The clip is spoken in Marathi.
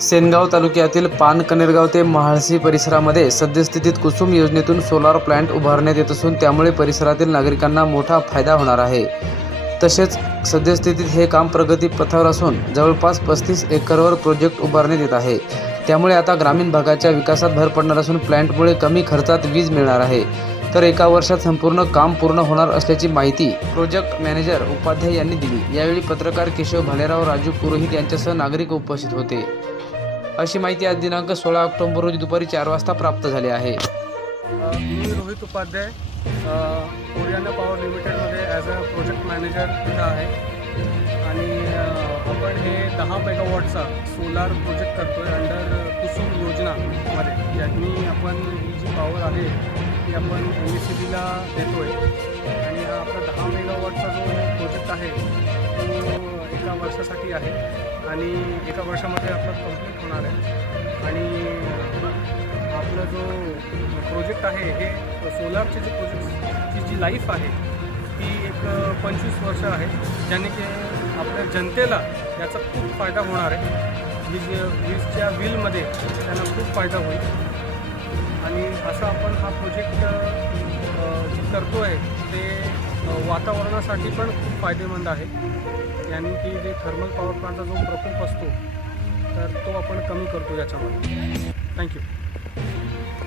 सेनगाव तालुक्यातील पानकनेरगाव ते महाळसी परिसरामध्ये सद्यस्थितीत कुसुम योजनेतून सोलार प्लांट उभारण्यात येत असून त्यामुळे परिसरातील नागरिकांना मोठा फायदा होणार आहे. तसेच सद्यस्थितीत हे काम प्रगती पथावर असून जवळपास पस्तीस एकरवर प्रोजेक्ट उभारण्यात येत आहे. त्यामुळे आता ग्रामीण भागाच्या विकासात भर पडणार असून प्लांटमुळे कमी खर्चात वीज मिळणार आहे. तर एका वर्षात संपूर्ण काम पूर्ण होणार असल्याची माहिती प्रोजेक्ट मॅनेजर उपाध्याय यांनी दिली. यावेळी पत्रकार केशव भालेराव राजू पुरोहित यांच्यासह नागरिक उपस्थित होते. अशी माहिती आज दिनांक सोळा ऑक्टोबर रोजी दुपारी चार वाजता प्राप्त झाली आहे. मी रोहित उपाध्याय कोरियाना पॉवर लिमिटेडमध्ये ॲज अ प्रोजेक्ट मॅनेजर आहे. आणि आपण हे दहा मेगावॉटचा सोलार प्रोजेक्ट करतो आहे अंडर कुसुम योजनामध्ये. ज्यांनी आपण ही जी पॉवर आहे ती आपण एम एस सी बीला देतो आहे आणि हा आपला दहा मेगावॉटचा जो प्रोजेक्ट आहे तो एका वर्षासाठी आहे. आणि एका वर्षामध्ये आपला कंप्लीट होणार आहे. आणि आपला जो प्रोजेक्ट आहे हे सोलारचे जे प्रोजेक्टची जी लाईफ आहे ती एक पंचवीस वर्ष आहे. ज्याने की आपल्या जनतेला याचा खूप फायदा होणार आहे. वीज वीजच्या बिलमध्ये त्यांना खूप फायदा होईल. आणि असा आपण हा प्रोजेक्ट जे करतो आहे ते वातावरणासाठी पण खूप फायदेमंद आहे. याने की जे थर्मल पॉवर प्लांटचा जो प्रकोप असतो तर तो आपण कमी करतो याच्यामध्ये. थँक्यू